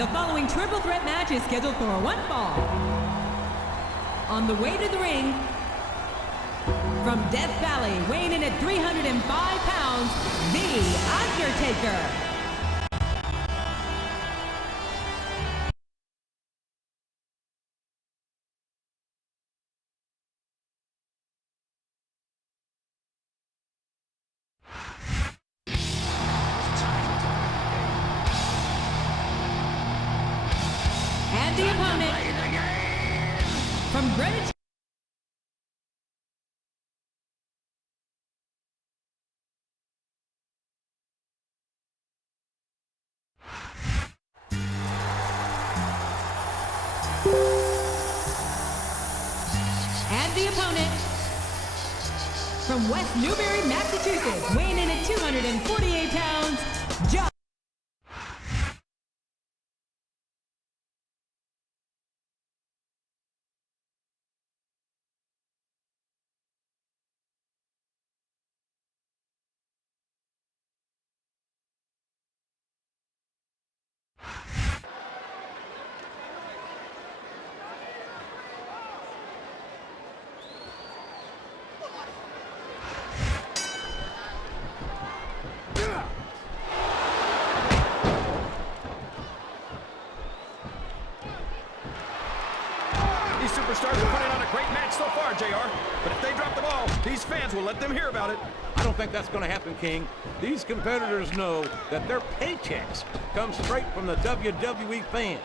The following triple threat match is scheduled for one fall. On the way to the ring, from Death Valley, weighing in at 305 pounds, The Undertaker. And the opponent, from Greenwich. And the opponent, from West Newbury, Massachusetts, weighing in at 248 pounds, John. These superstars are putting on a great match so far, JR. But if they drop the ball, these fans will let them hear about it. I don't think that's going to happen, King. These competitors know that their paychecks come straight from the WWE fans.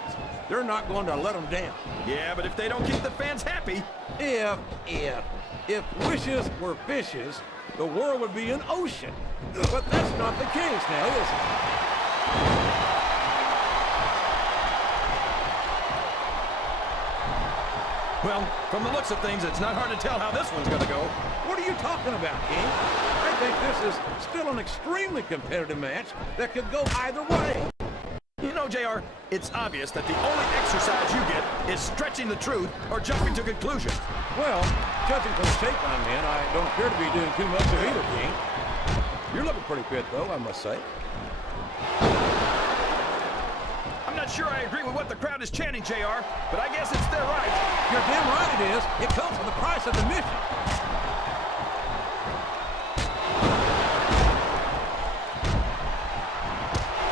They're not going to let them down. Yeah, but if they don't keep the fans happy... If wishes were fishes, the world would be an ocean. But that's not the case now, is it? Well, from the looks of things, it's not hard to tell how this one's gonna go. What are you talking about, King? I think this is still an extremely competitive match that could go either way. You know, JR, it's obvious that the only exercise you get is stretching the truth or jumping to conclusions. Well, judging from the shape I'm in, I don't appear to be doing too much of either, King. You're looking pretty fit, though, I must say. I'm not sure I agree with what the crowd is chanting, JR, but I guess it's their right. You're damn right it is. It comes with the price of admission.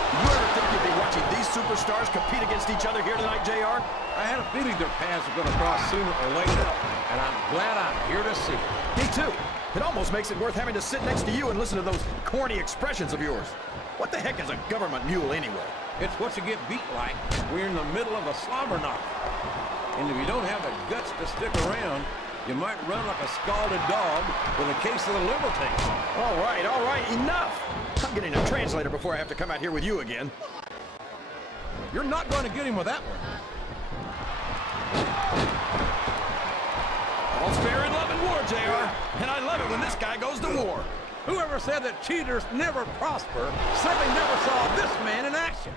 You ever think you'd be watching these superstars compete against each other here tonight, JR? I had a feeling their paths were going to cross sooner or later, and I'm glad I'm here to see it. Me too. It almost makes it worth having to sit next to you and listen to those corny expressions of yours. What the heck is a government mule anyway? It's what you get beat like when you're in the middle of a slobber knock. And if you don't have the guts to stick around, you might run like a scalded dog with a case of the liver tape. All right, enough! I'm getting a translator before I have to come out here with you again. You're not going to get him with that one. All's fair in love and war, JR. And I love it when this guy goes to war. Whoever said that cheaters never prosper certainly never saw this man in action.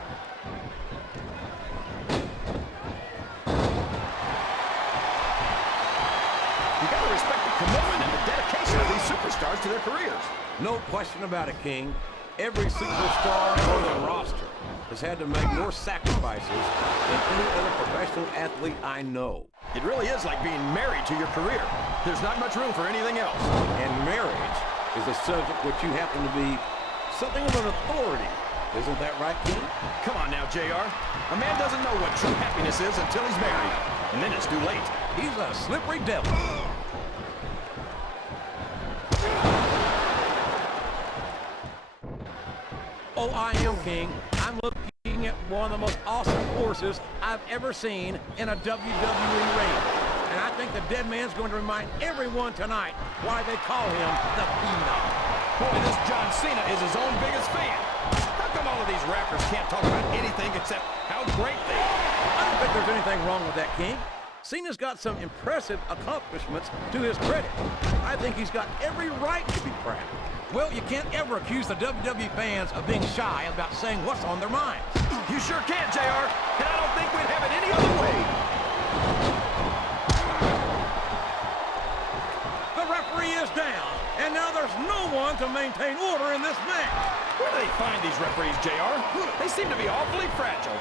You gotta respect the commitment and the dedication of these superstars to their careers. No question about it, King. Every superstar on the roster has had to make more sacrifices than any other professional athlete I know. It really is like being married to your career. There's not much room for anything else. And marriage is a subject which you happen to be something of an authority. Isn't that right, King? Come on now, JR. A man doesn't know what true happiness is until he's married. And then it's too late. He's a slippery devil. Oh, I am, King. I'm looking at one of the most awesome horses I've ever seen in a WWE ring. And I think the dead man's going to remind everyone tonight why they call him the Phenom. Boy, this John Cena is his own biggest fan. How come all of these rappers can't talk about anything except how great they are? I don't think there's anything wrong with that, King. Cena's got some impressive accomplishments to his credit. I think he's got every right to be proud. Well, you can't ever accuse the WWE fans of being shy about saying what's on their minds. You sure can, JR, and I don't think we'd have it any other way. The referee is down, and now there's no one to maintain order in this match. Where do they find these referees, JR? They seem to be awfully fragile.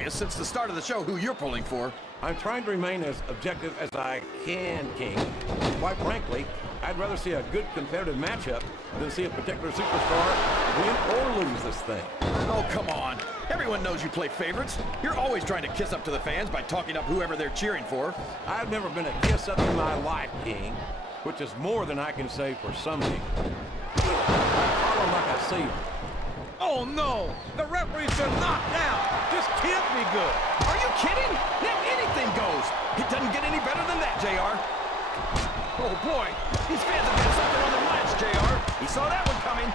obvious since the start of the show who you're pulling for. I'm trying to remain as objective as I can, King. Quite frankly, I'd rather see a good competitive matchup than see a particular superstar win or lose this thing. Oh, come on. Everyone knows you play favorites. You're always trying to kiss up to the fans by talking up whoever they're cheering for. I've never been a kiss up in my life, King, which is more than I can say for some people. I follow 'em like I see 'em. Oh, no! The referee's been knocked out! This can't be good! Are you kidding? Now anything goes. It doesn't get any better than that, JR. Oh, boy. These fans have got something on their minds, JR. He saw that one coming.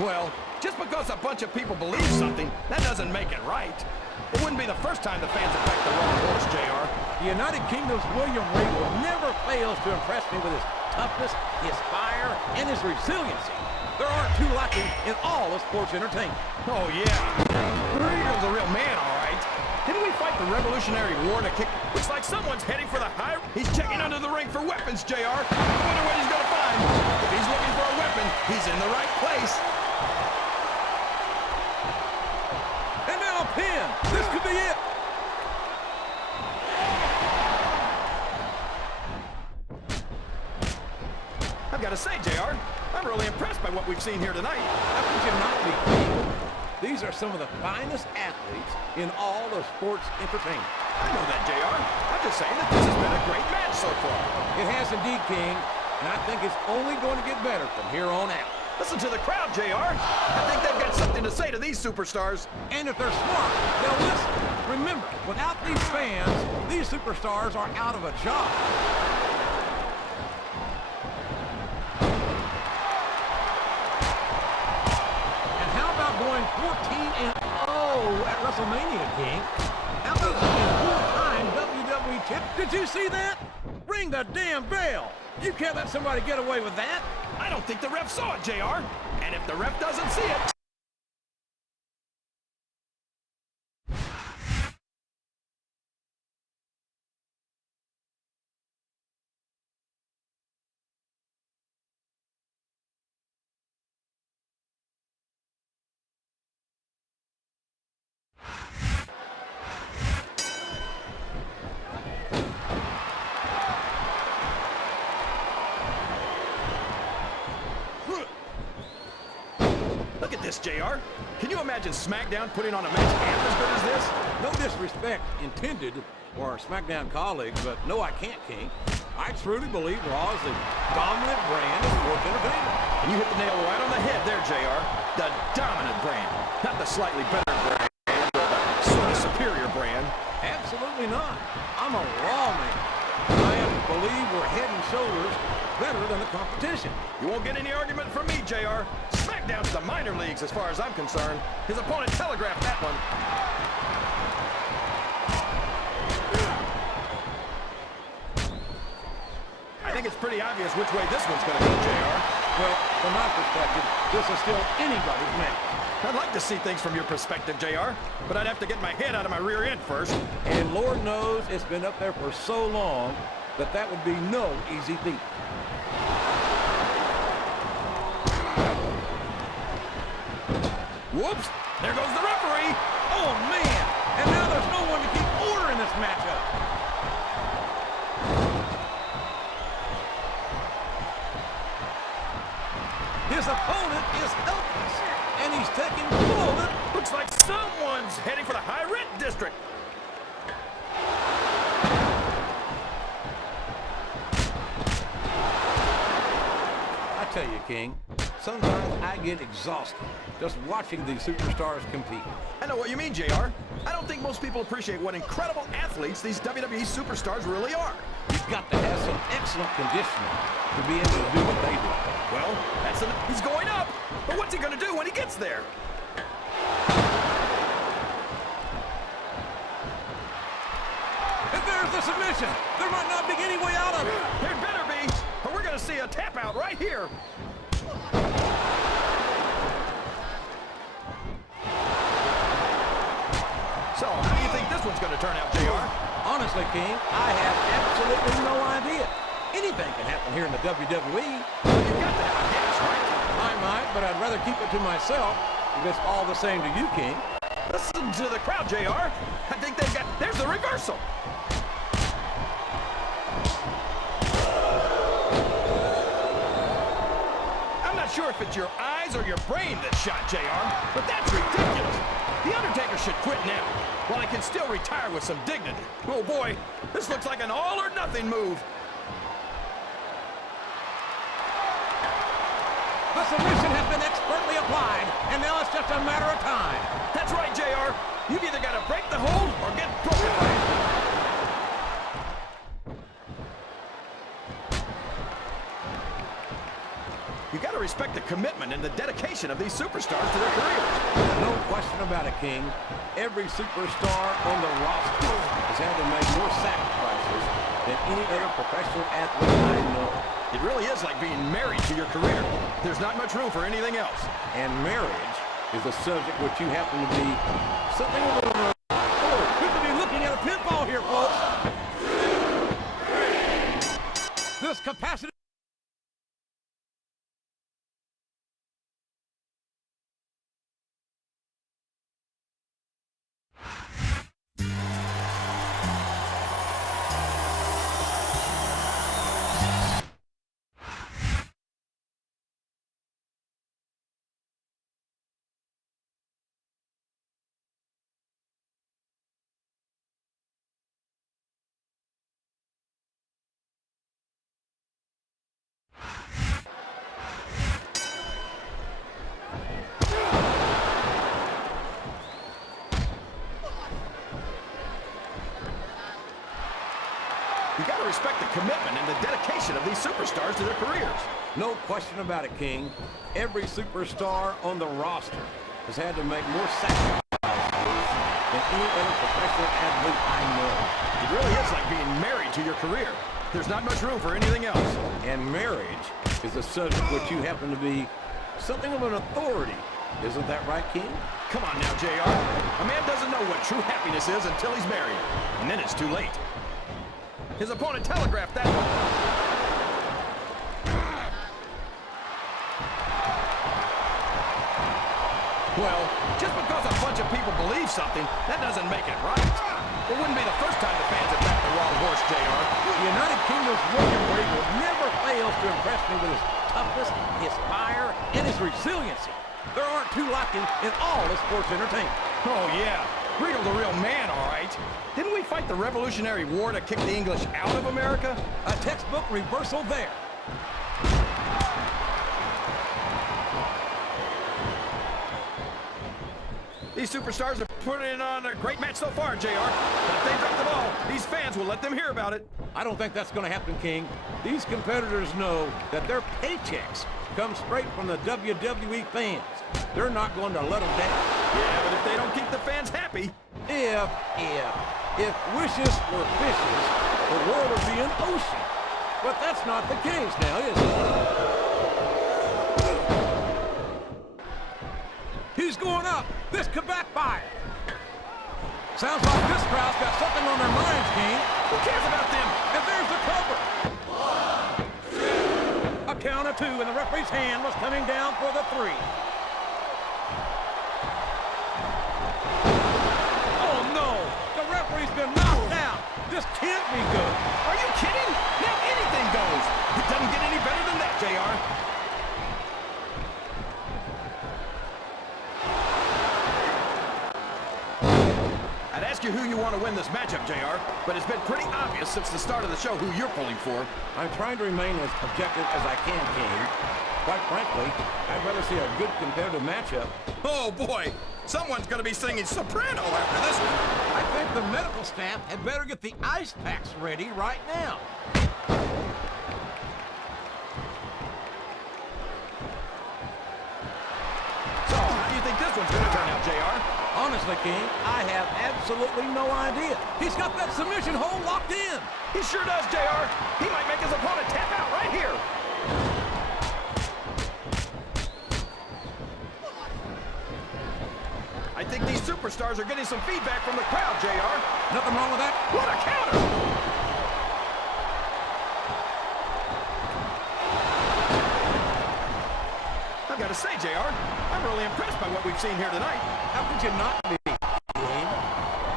Well, just because a bunch of people believe something, that doesn't make it right. It wouldn't be the first time the fans have backed the wrong horse, JR. The United Kingdom's William Regal never fails to impress me with his toughness, his fire, and his resiliency. There aren't two like him in all of sports entertainment. Oh, yeah. Regal's a real man, all right. Didn't we fight the Revolutionary War to kick? Looks like someone's heading for the high... He's checking under the ring for weapons, JR. I wonder what he's going to find. If he's looking for a weapon, he's in the right place. And now a pin. This could be it. I've got to say, JR, I'm really impressed by what we've seen here tonight. How could you not be? These are some of the finest athletes in all of sports entertainment. I know that, JR. I'm just saying that this has been a great match so far. It has indeed, King, and I think it's only going to get better from here on out. Listen to the crowd, JR. I think they've got something to say to these superstars. And if they're smart, they'll listen. Remember, without these fans, these superstars are out of a job. And how about going 14-0 at WrestleMania, King? How about being full-time WWE champ? Did you see that? Ring the damn bell. You can't let somebody get away with that. I don't think the ref saw it, JR. And if the ref doesn't see it... Look at this, JR. Can you imagine SmackDown putting on a match half as good as this? No disrespect intended for our SmackDown colleagues, but no, I can't, King. I truly believe Raw is the dominant brand of sports entertainment. And you hit the nail right on the head there, JR. The dominant brand, not the slightly better brand or the sort of superior brand. Absolutely not. I'm a Raw man. I have to believe we're head and shoulders better than the competition. You won't get any argument from me, JR. SmackDown's the minor leagues as far as I'm concerned. His opponent telegraphed that one. I think it's pretty obvious which way this one's going to go, JR. Well, from my perspective, this is still anybody's match. I'd like to see things from your perspective, JR, but I'd have to get my head out of my rear end first. And Lord knows it's been up there for so long that that would be no easy feat. Whoops! There goes the referee! Oh, man! And now there's no one to keep order in this matchup. His opponent is helpless, and he's taking full of it. Looks like someone's heading for the high rent district. I tell you, King, sometimes I get exhausted just watching these superstars compete. I know what you mean, JR. I don't think most people appreciate what incredible athletes these WWE superstars really are. You've got to have some excellent conditioning to be able to do what they do. Well, he's going up, but what's he going to do when he gets there? And there's the submission. There might not be any way out of it. There better be, or we're going to see a tap out right here. So, how do you think this one's going to turn out, JR? Honestly, King, I have absolutely no idea. Anything can happen here in the WWE. Well, you've got to have a guess, right? might, but I'd rather keep it to myself if it's all the same to you, King. Listen to the crowd, JR. I think they've got... There's the reversal. I'm not sure if it's your eyes or your brain that shot JR, but that's ridiculous. The Undertaker should quit now, while he can still retire with some dignity. Oh boy, this looks like an all-or-nothing move. The submission has been expertly applied, and now it's just a matter of time. That's right, JR. You've either got to break the hold or get broken by it. You got to respect the commitment and the dedication of these superstars to their careers. No question about it, King. Every superstar on the roster has had to make more sacrifices than any other professional athlete I know. It really is like being married to your career. There's not much room for anything else. And marriage is a subject which you happen to be something of a... Oh, we could be looking at a pinfall here, folks. This capacity... You got to respect the commitment and the dedication of these superstars to their careers. No question about it, King. Every superstar on the roster has had to make more sacrifices than any other professional athlete I know. It really is like being married to your career. There's not much room for anything else. And marriage is a subject which you happen to be something of an authority. Isn't that right, King? Come on now, JR. A man doesn't know what true happiness is until he's married. And then it's too late. His opponent telegraphed that one. Well, just because a bunch of people believe something, that doesn't make it right. It wouldn't be the first time the fans have backed the wrong horse, JR. The United Kingdom's William Regal never fails to impress me with his toughness, his fire, and his resiliency. There aren't two like him in all of sports entertainment. Oh, yeah. Regal's a real man, all right. Didn't we fight the Revolutionary War to kick the English out of America? A textbook reversal there. These superstars have put in on a great match so far, JR. But if they drop the ball, these fans will let them hear about it. I don't think that's going to happen, King. These competitors know that their paychecks come straight from the WWE fans. They're not going to let them down. Yeah, but if they don't keep the fans happy... If wishes were fishes, the world would be an ocean. But that's not the case now, is it? He's going up. This could backfire. Sounds like this crowd's got something on their minds, King. Who cares about them? And there's the cover. A count of two, and the referee's hand was coming down for the 3. He's been knocked out. This can't be good. Are you kidding? Now anything goes. It doesn't get any better than that, JR. I'd ask you who you want to win this matchup, JR, but it's been pretty obvious since the start of the show who you're pulling for. I'm trying to remain as objective as I can, King. Quite frankly, I'd rather see a good competitive matchup. Oh, boy. Someone's going to be singing soprano after this one. I think the medical staff had better get the ice packs ready right now. So, how do you think this one's going to turn out, JR? Honestly, King, I have absolutely no idea. He's got that submission hold locked in. He sure does, JR. He might make his opponent tap out right here. I think these superstars are getting some feedback from the crowd, JR. Nothing wrong with that. What a counter! I've got to to say, JR. I'm really impressed by what we've seen here tonight. How could you not be, King?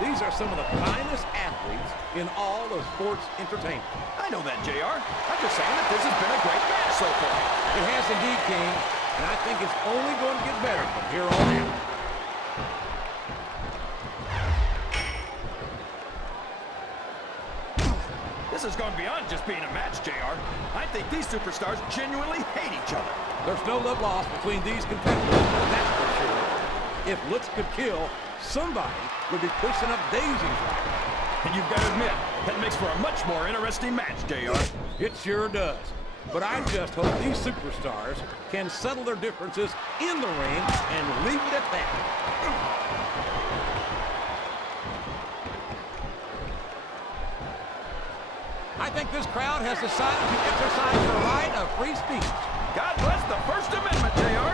These are some of the finest athletes in all of sports entertainment. I know that, JR. I'm just saying that this has been a great match so far. It has indeed, King, and I think it's only going to get better from here on out. This has gone beyond just being a match, JR. I think these superstars genuinely hate each other. There's no love lost between these competitors, that's for sure. If looks could kill, somebody would be pushing up daisies right now. And you've got to admit, that makes for a much more interesting match, JR. It sure does. But I just hope these superstars can settle their differences in the ring and leave it at that. I think this crowd has decided to exercise the right of free speech. God bless the First Amendment, JR.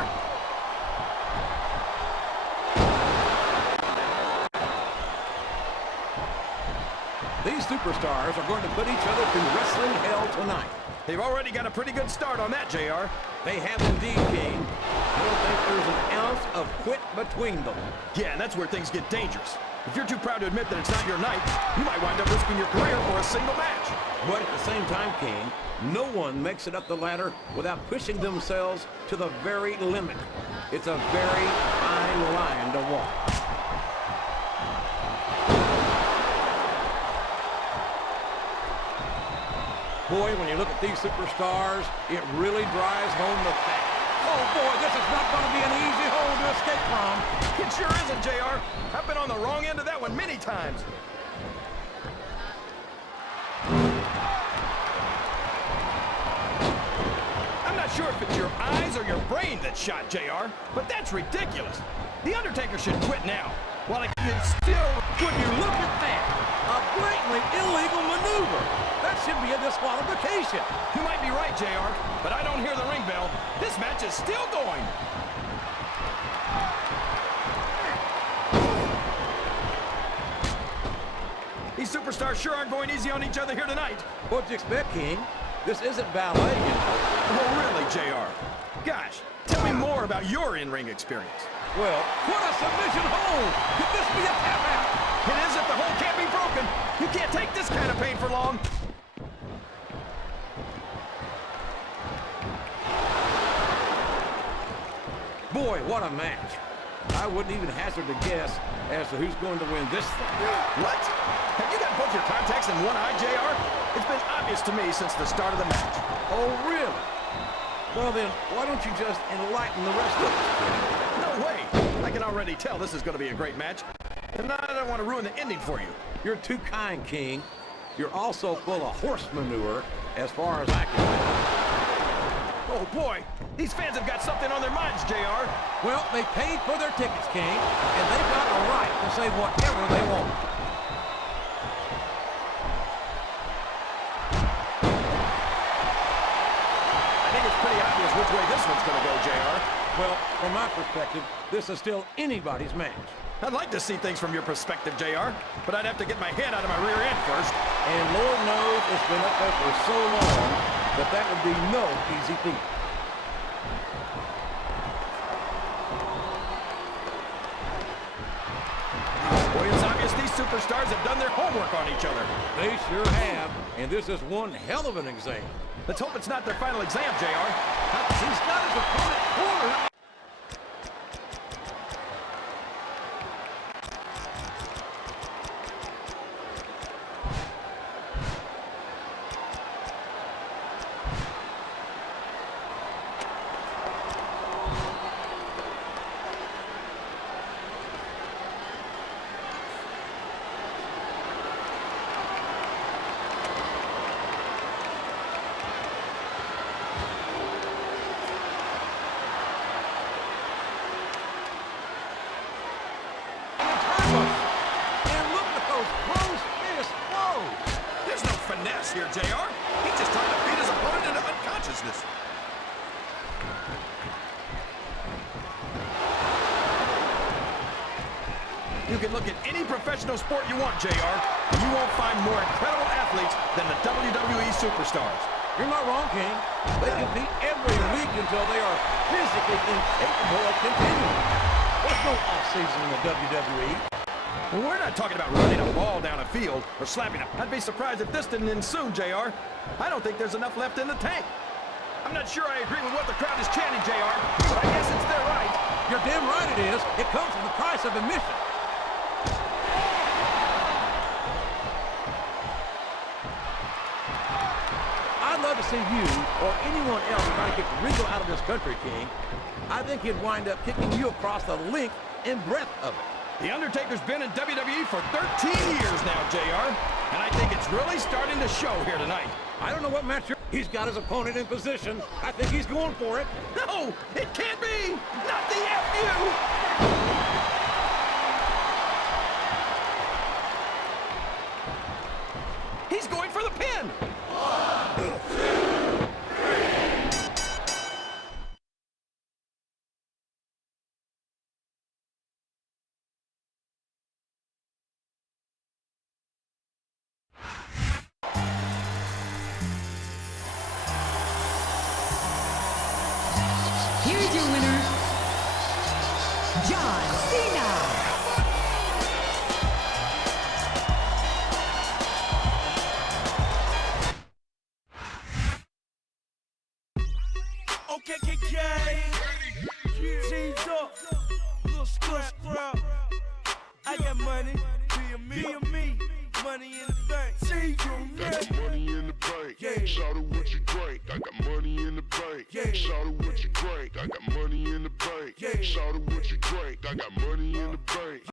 These superstars are going to put each other through wrestling hell tonight. They've already got a pretty good start on that, JR. They have indeed, King. I don't think there's an ounce of quit between them. Yeah, and that's where things get dangerous. If you're too proud to admit that it's not your night, you might wind up risking your career for a single match. But at the same time, King, no one makes it up the ladder without pushing themselves to the very limit. It's a very fine line to walk. Boy, when you look at these superstars, it really drives home the fact. Oh boy, this is not going to be an easy hole to escape from. It sure isn't, JR. I've been on the wrong end of that one many times. I'm not sure if it's your eyes or your brain that shot, JR, but that's ridiculous. The Undertaker should quit now. While I can still... Would you look at that? A blatantly illegal maneuver. That should be a disqualification. You might be right, JR, but I don't hear the ring bell. This match is still going. These superstars sure aren't going easy on each other here tonight. What'd you expect, King? This isn't ballet, you know. Oh, really, JR? Gosh, tell me more about your in-ring experience. Well, what a submission hold! Could this be a tap out? It is if the hold can't be broken. You can't take this kind of pain for long. Boy, what a match. I wouldn't even hazard a guess as to who's going to win this thing. What? Have you got both your contacts in one eye, JR? It's been obvious to me since the start of the match. Oh, really? Well then, why don't you just enlighten the rest of us, King? No way. I can already tell this is going to be a great match. And I don't want to ruin the ending for you. You're too kind, King. You're also full of horse manure, as far as I can tell. Oh, boy. These fans have got something on their minds, JR. Well, they paid for their tickets, King, and they've got a right to say whatever they want. I think it's pretty obvious which way this one's going to go, JR. Well, from my perspective, this is still anybody's match. I'd like to see things from your perspective, JR, but I'd have to get my head out of my rear end first. And Lord knows it's been up there for so long that that would be no easy feat. Boy, it's obvious these superstars have done their homework on each other. They sure have, and this is one hell of an exam. Let's hope it's not their final exam, JR. He's got his opponent cornered. Here, JR. He's just trying to beat his opponent into unconsciousness. You can look at any professional sport you want, JR, and you won't find more incredible athletes than the WWE superstars. You're not wrong, King. They compete every week until they are physically incapable of continuing. There's no off-season in the WWE. Well, we're not talking about running a ball down a field or slapping it. I'd be surprised if this didn't end soon, JR. I don't think there's enough left in the tank. I'm not sure I agree with what the crowd is chanting, JR, but I guess it's their right. You're damn right it is. It comes with the price of admission. I'd love to see you or anyone else try to kick Regal out of this country, King. I think he'd wind up kicking you across the length and breadth of it. The Undertaker's been in WWE for 13 years now, JR, and I think it's really starting to show here tonight. I don't know what match he's got his opponent in position. I think he's going for it. No, it can't be! Not the FU! He's going for the pin! Here's your winner, John Cena. Okay, G's up, little scrub. I got money, be a me, money in the bank. See you, Got money in the bank. Yeah. Shout out what you drink. I got money in the bank. Yeah. Shout out what you drink. I got money in the bank. Yeah. Shout out what you drink. I got money in the bank.